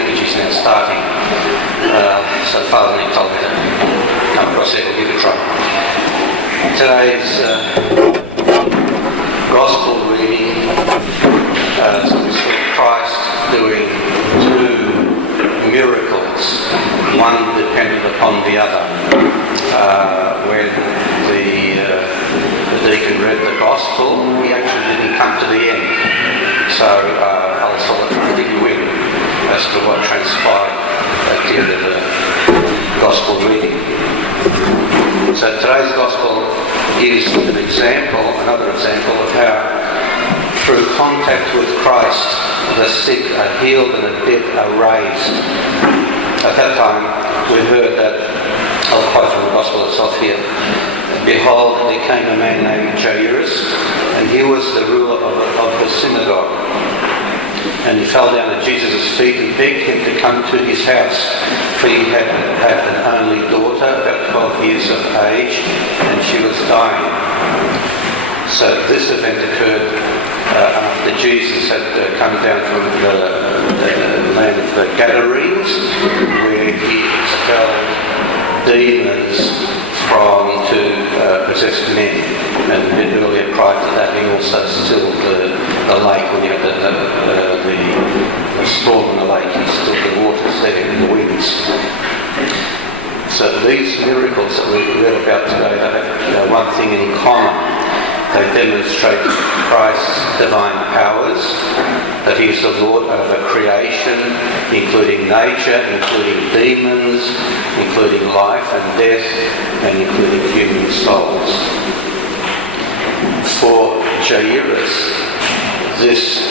Liturgy is now starting, so Father Nick told me to come across here, we'll give it a try. Today's Gospel reading is Christ doing two miracles, one dependent upon the other. When the deacon read the Gospel, he actually didn't come to the end. So I'll sort of dig you in as to what transpired at the end of the Gospel reading. So today's Gospel gives an example, another example of how through contact with Christ the sick are healed and the dead are raised. At that time we heard that, I'll quote from the Gospel itself here, "Behold, there came a man named Jairus, and he was the ruler of the synagogue. And he fell down at Jesus' feet and begged him to come to his house, for he had an only daughter, about 12 years of age, and she was dying." So this event occurred after Jesus had come down from the land of the Gadarenes, where he expelled demons from two possessed men, and earlier prior to that he also stilled the lake when you had the storm in the lake. He stilled the waters there in the winds. So these miracles that we read about today, they have one thing in common. They demonstrate Christ's divine powers, that he is the Lord over creation, including nature, including demons, including life and death, and including human souls. For Jairus, his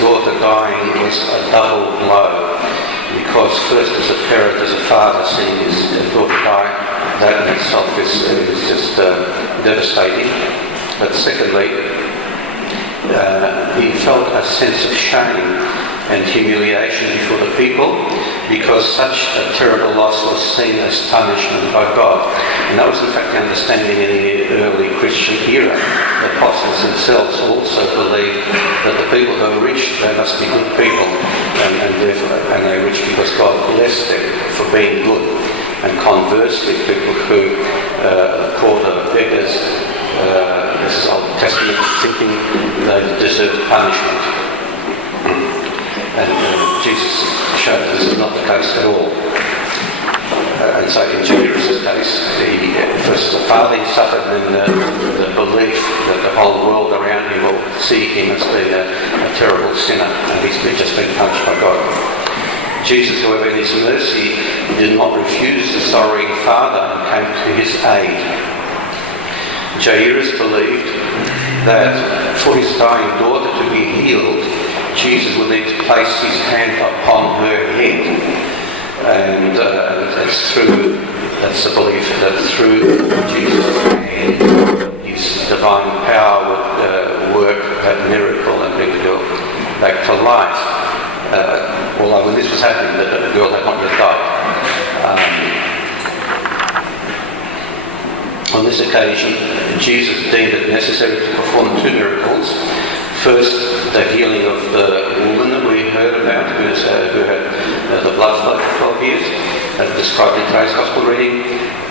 daughter dying was a double blow, because first as a parent, as a father, seeing his daughter die, that in itself is just devastating. But secondly, he felt a sense of shame and humiliation before the people, because such a terrible loss was seen as punishment by God. And that was in fact the understanding in the early Christian era. The apostles themselves also believed that the people who are rich, they must be good people, and they're rich because God blessed them for being good. And conversely, people who are poor, beggars, this is Old Testament thinking, they deserved punishment. And Jesus showed that this is not the case at all. And so in Jairus' case, first the father suffered, and then the belief that the whole world around him will see him as being a terrible sinner, and he's just been punished by God. Jesus, however, in his mercy, did not refuse the sorrowing father and came to his aid. Jairus believed that for his dying daughter to be healed, Jesus would need to place his hand upon her head. And that's the belief that through Jesus' hand, his divine power would work that miracle and bring the girl back to life. Although when this was happening, the girl had not yet died. On this occasion, Jesus deemed it necessary to perform two miracles. First, the healing of the woman that we heard about, who had the blood flow for 12 years, described in today's Gospel reading,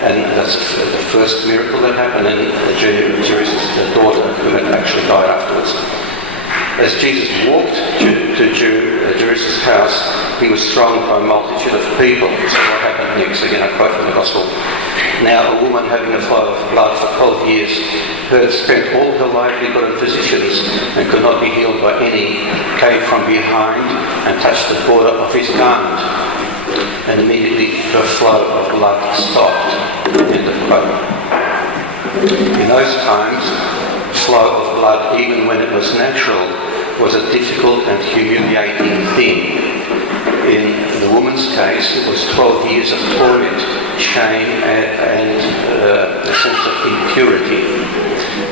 and that's the first miracle that happened, and Jairus' daughter, who had actually died afterwards. As Jesus walked to Jairus' house, he was thronged by a multitude of people. So what happened next? Again, I quote from the Gospel. "Now a woman having a flow of blood for 12 years, who had spent all her livelihood on physicians and could not be healed by any, came from behind and touched the border of his garment. And immediately her flow of blood stopped." End of quote. In those times, flow of blood, even when it was natural, was a difficult and humiliating thing. In the woman's case, it was 12 years of torment, shame, and a sense of impurity.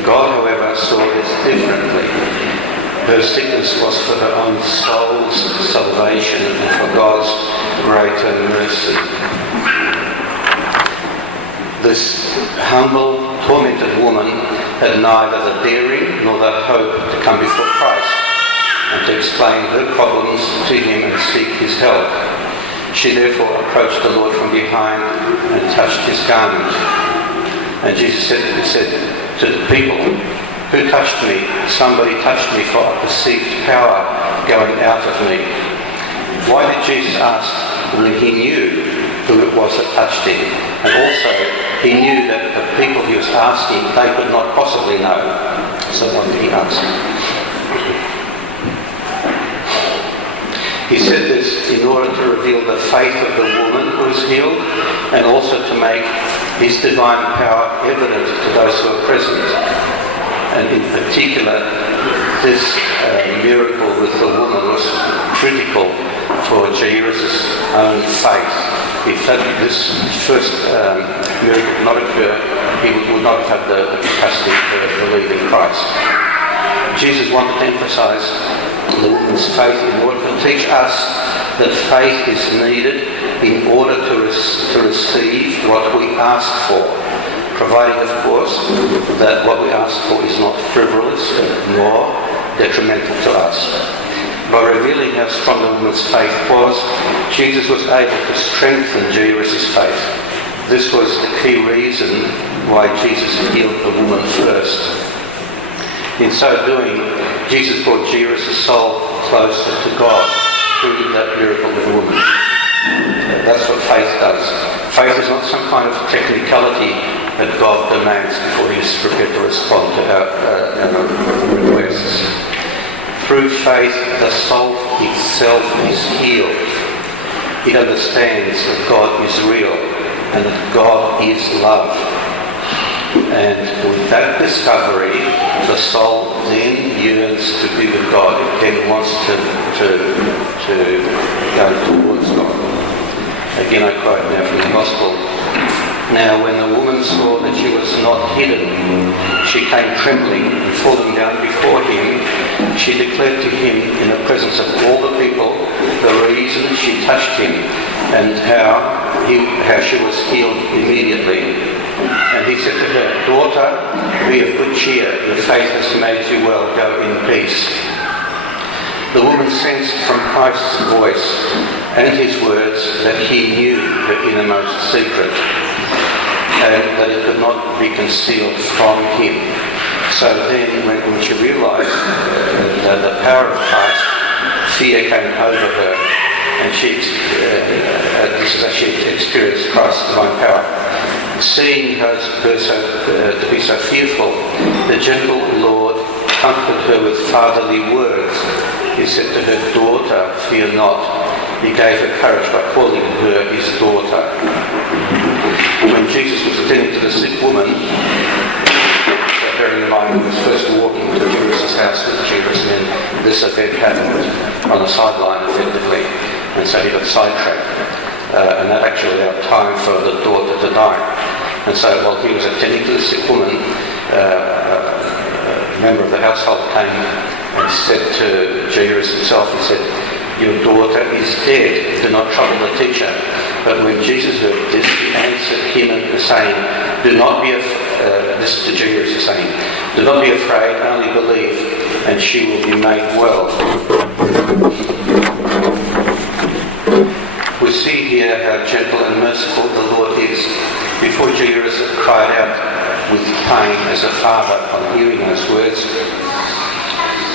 God, however, saw this differently. Her sickness was for her own soul's salvation and for God's greater mercy. This humble, tormented woman had neither the daring nor the hope to come before Christ and to explain her problems to him and seek his help. She therefore approached the Lord from behind and touched his garment. And Jesus said to the people, "Who touched me? Somebody touched me, for I perceived power going out of me." Why did Jesus ask when he knew who it was that touched him? And also, he knew that the people he was asking, they could not possibly know. So why did he ask? He said this in order to reveal the faith of the woman who was healed, and also to make his divine power evident to those who are present. And in particular, this miracle with the woman was critical for Jairus' own faith. If this first miracle did not occur, he would not have had the capacity to believe in Christ. Jesus wanted to emphasize the woman's faith in order to teach us that faith is needed in order to receive what we ask for, providing, of course, that what we ask for is not frivolous nor detrimental to us. By revealing how strong the woman's faith was, Jesus was able to strengthen Jairus' faith. This was the key reason why Jesus healed the woman first. In so doing, Jesus brought Jairus' soul closer to God through that miracle with the woman. That's what faith does. Faith is not some kind of technicality that God demands before he is prepared to respond to our requests. Through faith, the soul itself is healed. It understands that God is real and that God is love. And with that discovery, the soul then yearns to be with God. It then wants to go towards God. Again, I quote now from the Gospel. "Now when the woman saw that she was not hidden, she came trembling and falling down before him. She declared to him in the presence of all the people the reason she touched him and how she was healed immediately. And he said to her, 'Daughter, be of good cheer. Your faith has made you well. Go in peace.'" The woman sensed from Christ's voice and his words that he knew her innermost secret, and that it could not be concealed from him. So then, when she realised the power of Christ, fear came over her, and this is as she experienced Christ's divine power. Seeing her to be so fearful, the gentle Lord comforted her with fatherly words. He said to her, "Daughter, fear not." He gave her courage by calling her his daughter. When Jesus was attending to the sick woman, bearing in mind he was first walking to Jairus' house with Jairus, and then this event happened on the sideline effectively, and so he got sidetracked. And that actually allowed time for the daughter to die. And so while he was attending to the sick woman, a member of the household came and said to Jairus himself, he said, "Your daughter is dead. Do not trouble the teacher." But when Jesus heard this, he answered him saying, "Do not be afraid." This is to Jairus saying, "Do not be afraid, only believe, and she will be made well." We see here how gentle and merciful the Lord is. Before Jairus had cried out with pain as a father on hearing those words,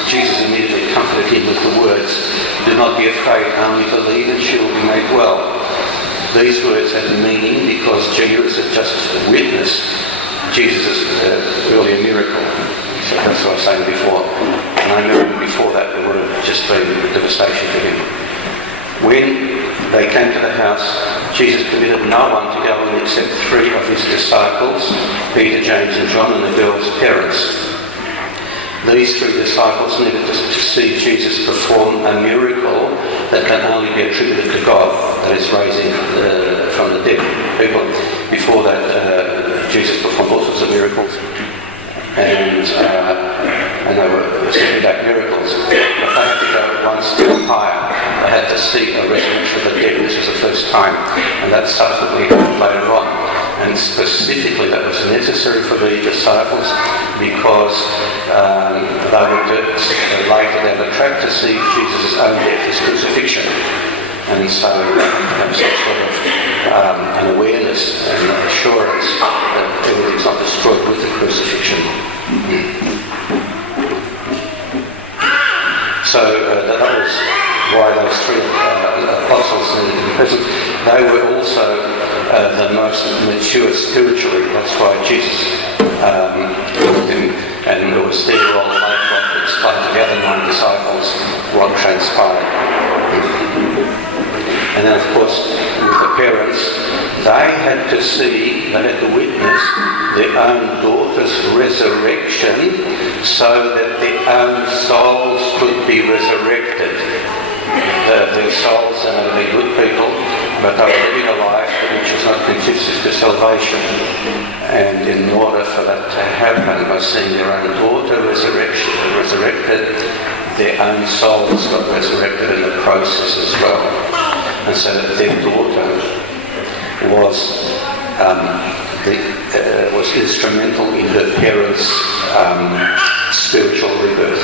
Jesus immediately comforted him with the words, "Do not be afraid, only believe, and she will be made well." These words had meaning because Jairus had just witnessed Jesus' earlier miracle. So that's what I was saying before. And I remember before that it would have just been devastation to him. When they came to the house, Jesus permitted no one to go in except 3 of his disciples, Peter, James and John, and the girl's parents. these three disciples needed to see Jesus perform a miracle that can only be attributed to God, that is raising from the dead people. Before that, Jesus performed all sorts of miracles, and they were second-act miracles. But they had to go one step higher. They had to see a resurrection of the dead. This was the first time, and that subsequently happened later on. And specifically, that was necessary for the disciples because they were later down the track to see Jesus' own death, his crucifixion. And so there was some sort of an awareness and assurance that everything's not destroyed with the crucifixion. So that was why those three apostles needed to be present. They were also the most mature spiritually. That's why Jesus looked in, and it was their role later on to explain to the other 9 disciples what transpired. And then, of course, with the parents, they had to witness their own daughter's resurrection so that their own souls could be resurrected. Their souls are going to be good people, but they were living a life which was not conducive to salvation. And in order for that to happen, by seeing their own daughter resurrected, their own souls got resurrected in the process as well. And so that their daughter was instrumental in her parents' spiritual rebirth.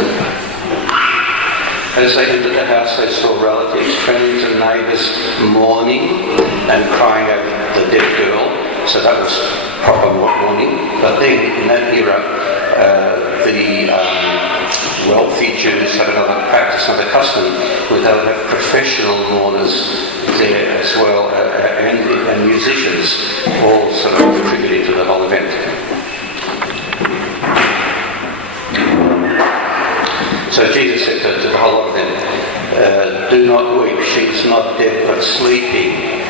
As they entered the house, they saw relatives, friends and neighbours mourning and crying over the dead girl. So that was proper mourning. But then, in that era, the wealthy Jews had another practice, another custom, where they would have professional mourners there as well, and musicians, all sort of contributing to the whole event. So Jesus said to the whole of them, "Do not weep, she is not dead but sleeping."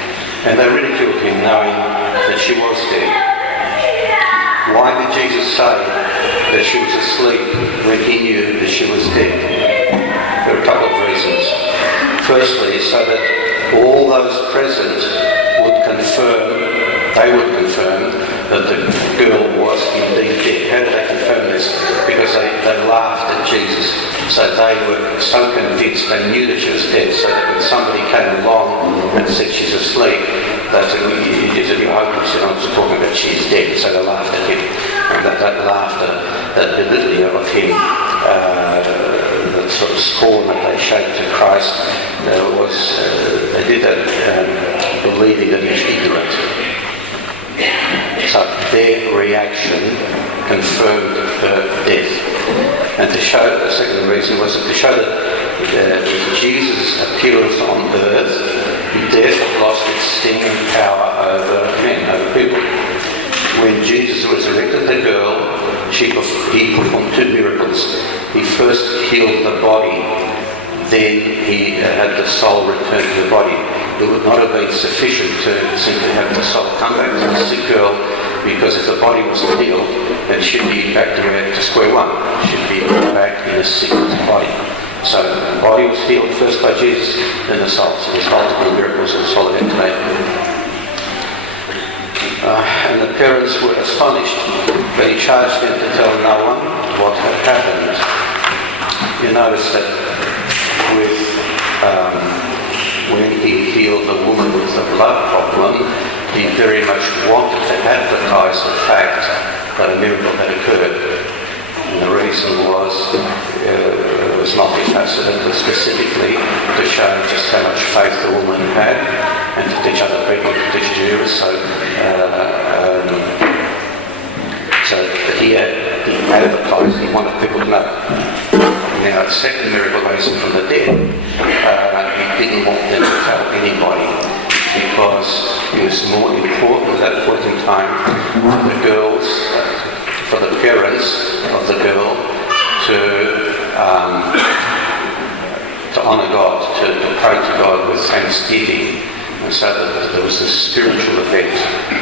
And they ridiculed him, knowing that she was dead. Why did Jesus say that she was asleep when he knew that she was dead? There are a couple of reasons. Firstly, so that all those present would confirm that the girl was indeed dead. How did they confirm this? Because they laughed at Jesus. So they were so convinced, they knew that she was dead, so that when somebody came along and said she's asleep, they said, "You hope you said, I'm talking about she's dead." So they laughed at him. And that laughter, that belittling of him, that sort of scorn that they showed to Christ, they did that believing that he was ignorant. So their reaction confirmed her death. And to show, the second reason was to show that Jesus' appearance on earth, death lost its sting and power over men, over people. When Jesus resurrected the girl, he performed 2 miracles. He first healed the body, then he had the soul return to the body. It would not have been sufficient to simply have the soul come back to the sick girl, because if the body was healed, it should be back to square one. It should be back in a sick body. So the body was healed first by Jesus, then the soul. So there's multiple miracles of the soul event today. And the parents were astonished, but he charged them to tell no one what had happened. You notice that when he healed the woman with the blood problem, he very much wanted to advertise the fact that a miracle had occurred. And the reason was it was multifaceted, specifically to show just how much faith the woman had, and to teach other people, to teach Jews. So he advertised, he wanted people to know. Now, the second miracle raising from the dead, he didn't want them to tell anybody, because it was more important at that point in time for the girls, for the parents of the girl to honour God, to pray to God with thanksgiving, and so that there was this spiritual event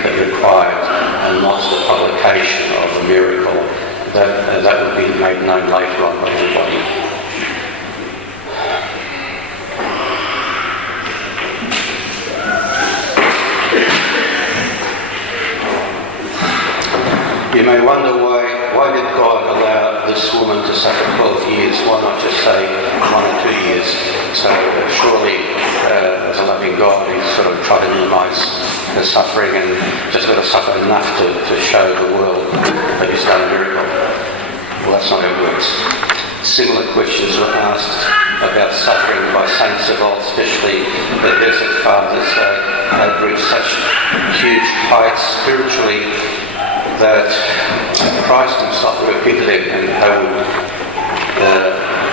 that required, and not the publication of a miracle that would be made known later on by everybody. You may wonder why did God allow this woman to suffer 12 years? Why not just say 1 or 2 years? So surely, as a loving God, He's sort of tried to minimise her suffering and just let her suffer enough to show the world that He's done a miracle. Well, that's not how it works. Similar questions were asked about suffering by saints of old, especially the desert fathers. They'd reached such huge heights spiritually that Christ Himself would appear to them, and they would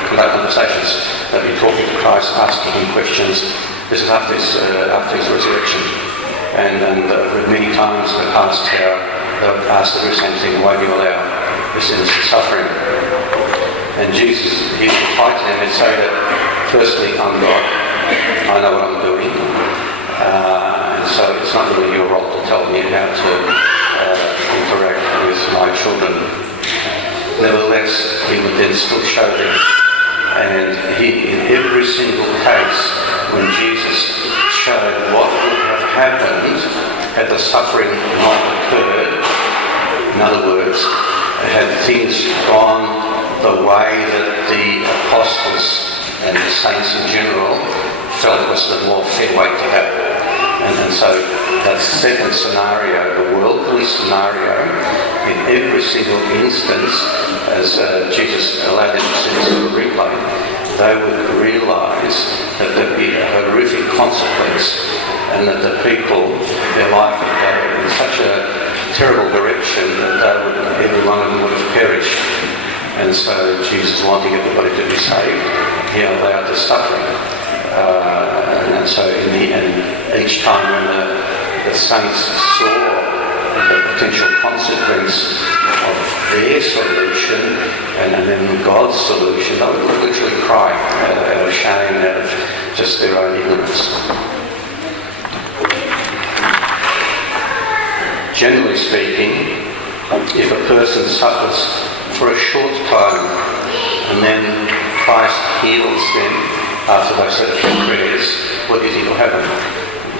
conduct conversations. They'd be talking to Christ, asking Him questions. This is after His resurrection. And many times in the past, they would ask the very same thing: why do you allow this innocent suffering? And Jesus, He would reply to them and say that, firstly, I'm God. I know what I'm doing. And so it's not really your role to tell me how to interact with my children. Nevertheless, He would then still show them. And in every single case, when Jesus showed what would have happened had the suffering not occurred, in other words, had things gone the way that the apostles and the saints in general felt was the more fair way to have it. And so that second scenario, the worldly scenario, in every single instance, as Jesus allowed them to see this sort of replay, they would realise that there'd be a horrific consequence, and that the people, their life would go in such a terrible direction that every one of them would have perished. And so Jesus, wanting everybody to be saved, He allowed the suffering. And so in the end, each time when the saints saw the potential consequence of their solution and then God's solution, they would literally cry out of shame, out of just their own ignorance. Generally speaking, if a person suffers for a short time and then Christ heals them after they've said a few prayers, what do you think will happen?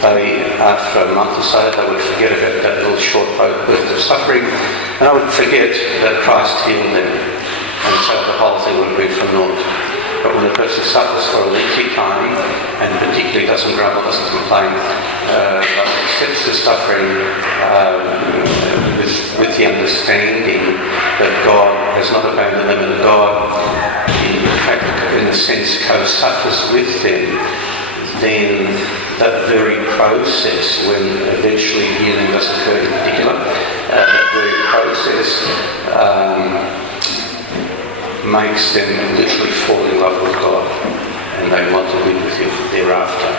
After a month or so, they would forget about that little short burst of suffering, and they would forget that Christ healed them, and so the whole thing would be for naught. But when a person suffers for a lengthy time, and particularly doesn't grumble, doesn't complain, but accepts the suffering with the understanding that God has not abandoned them, and God, in fact, in a sense, co-suffers with them, then that very process, when eventually healing does occur in particular, that very process makes them literally fall in love with God, and they want to live with Him thereafter.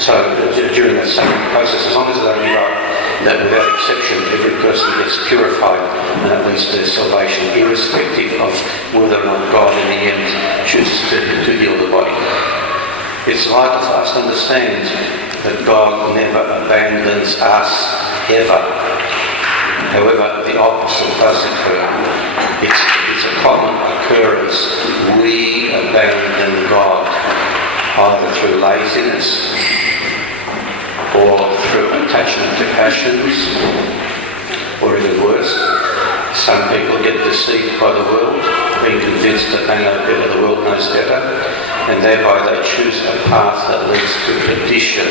So during that suffering process, as long as they realize that without exception every person gets purified and that leads to their salvation, irrespective of whether or not God in the end chooses to heal the body. It's vital for us to understand that God never abandons us, ever. However, the opposite does occur. It's a common occurrence. We abandon God either through laziness or through attachment to passions, or even worse, some people get deceived by the world, being convinced that they know better, the world knows better, and thereby they choose a path that leads to perdition.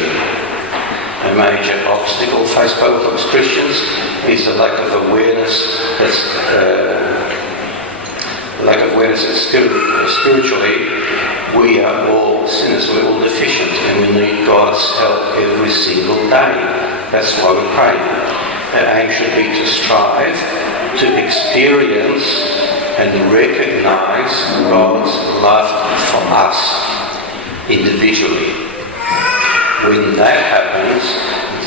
A major obstacle faced by Orthodox Christians is the lack of awareness that spiritually we are all sinners, we're all deficient, and we need God's help every single day. That's why we pray. Our aim should be to strive to experience and recognise God's love for us individually. When that happens,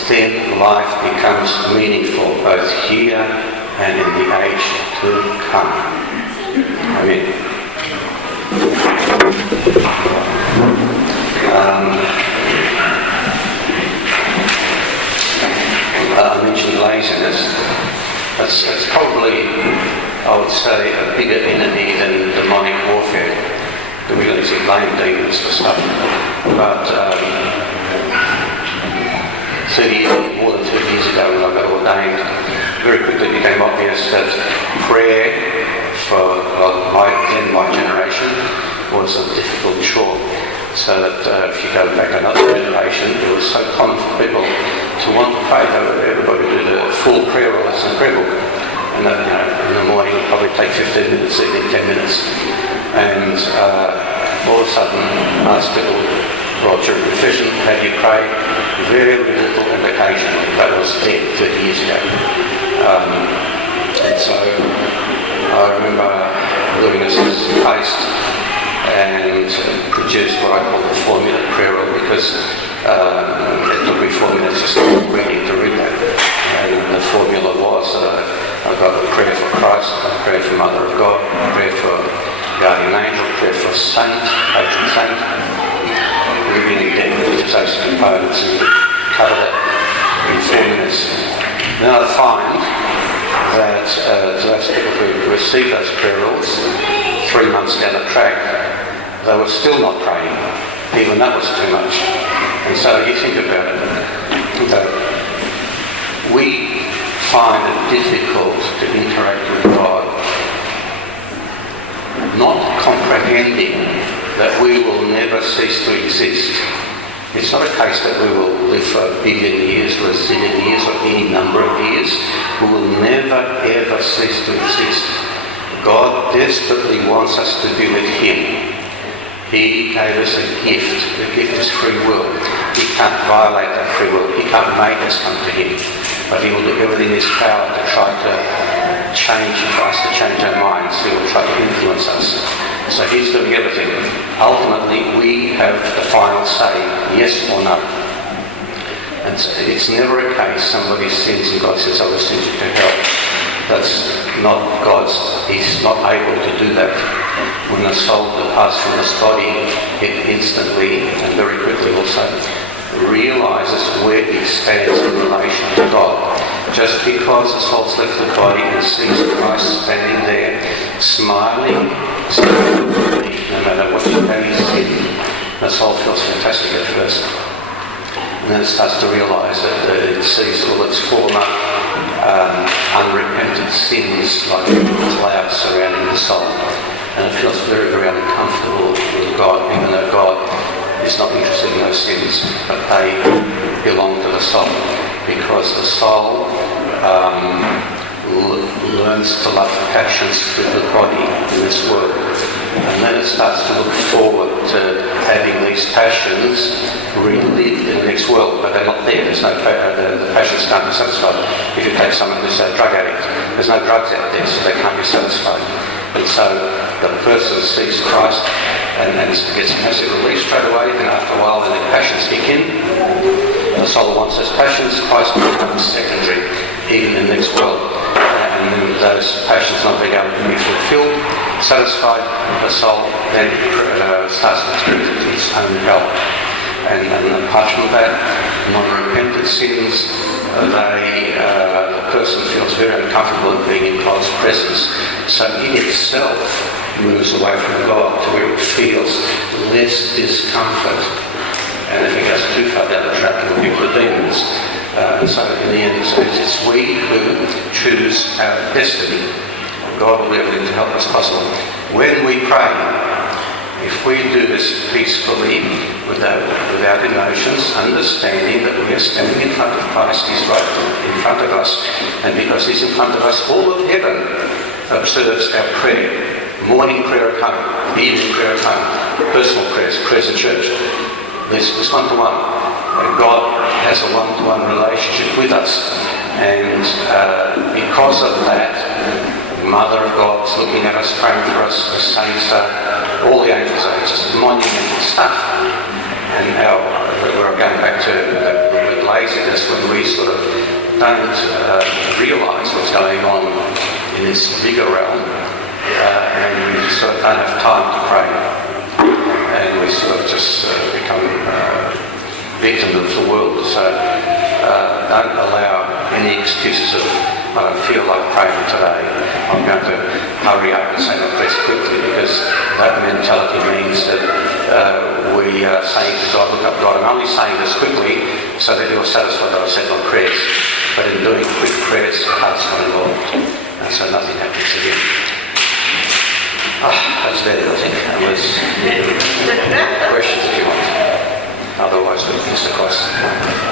then life becomes meaningful, both here and in the age to come. Amen. I mentioned laziness. It's probably, I would say, a bigger enemy than demonic warfare. We don't see blame demons for stuff. But more than 30 years ago when I got ordained, very quickly it became obvious that prayer for my generation was a difficult chore. So that if you go back another generation, it was so common for people to want to pray. Everybody would do the full prayer or lesson prayer book. And that, in the morning it would probably take 15 minutes, evening 10 minutes. And all of a sudden, ask people, Roger, confession, how do you pray? Very little indication. That was 10, 30 years ago. And so I remember doing this paste and produced what I call the 4-minute prayer roll, because it took me 4 minutes just reading to read that. And the formula was, I've got a prayer for Christ, a prayer for Mother of God, a prayer for Guardian Angel, a prayer for Saint, Patron Saint, reading in depth, which is those components, and cover that in 4 minutes. Now I find that those people who received those prayer rolls 3 months down the track, they were still not praying. Even that was too much. And so you think about it. We find it difficult to interact with God, not comprehending that we will never cease to exist. It's not a case that we will live for 1 billion years or 1 zillion years or any number of years. We will never ever cease to exist. God desperately wants us to be with Him. He gave us a gift. The gift is free will. He can't violate that free will. He can't make us come to Him. But He will do everything in His power to try to change us, to change our minds. He will try to influence us. So He's doing everything. Ultimately, we have the final say, yes or no. And so it's never a case somebody sins and God says, I will send you to hell. That's not God's. He's not able to do that. When the soul departs from this body, it instantly and very quickly also realizes where it stands in relation to God. Just because the soul's left the body and sees Christ standing there, smiling, no matter what you see, the soul feels fantastic at first. And then it starts to realise that it sees all its former unrepented sins like clouds surrounding the soul. And it feels very, very uncomfortable with God, even though God is not interested in those sins, but they belong to the soul, because the soul learns to love passions through the body in this world. And then it starts to look forward to having these passions relived in the next world, but they're not there. There's no the passions can't be satisfied. If you take someone who's a drug addict, there's no drugs out there, so they can't be satisfied. And so the person sees Christ and gets a massive relief straight away, and after a while then the passions kick in. The soul wants those passions, Christ becomes secondary, even in the next world. And then those passions not being able to be fulfilled, satisfied, the soul then starts to experience its own hell. And apart from that, non-repentant sins, the person feels very uncomfortable in being in God's presence. So in itself moves away from God to where it feels less discomfort. And if it goes too far down the track, it will be with the demons. And so in the end, it's we who choose our destiny. God will do everything to help us possible. When we pray, if we do this peacefully, without emotions, understanding that we are standing in front of Christ, He's right in front of us, and because He's in front of us, all of heaven observes our prayer. Morning prayer at home, evening prayer at home, personal prayers, prayers in church. This one-to-one. God has a one-to-one relationship with us, and because of that, Mother of God is looking at us, praying for us, the saints all the angels are just monumental stuff. And now we're going back to the laziness when we sort of don't realise what's going on in this bigger realm, and we sort of don't have time to pray, and we sort of just become victims of the world. So don't allow any excuses of, I don't feel like praying today, I'm going to hurry up and say my prayers quickly, because that mentality means that we are saying to God, look up God, I'm only saying this quickly so that you're satisfied that I've said my prayers. But in doing quick prayers, your heart's not involved. And so nothing happens again. That's better, I think. Unless questions if you want. Otherwise, we kiss across.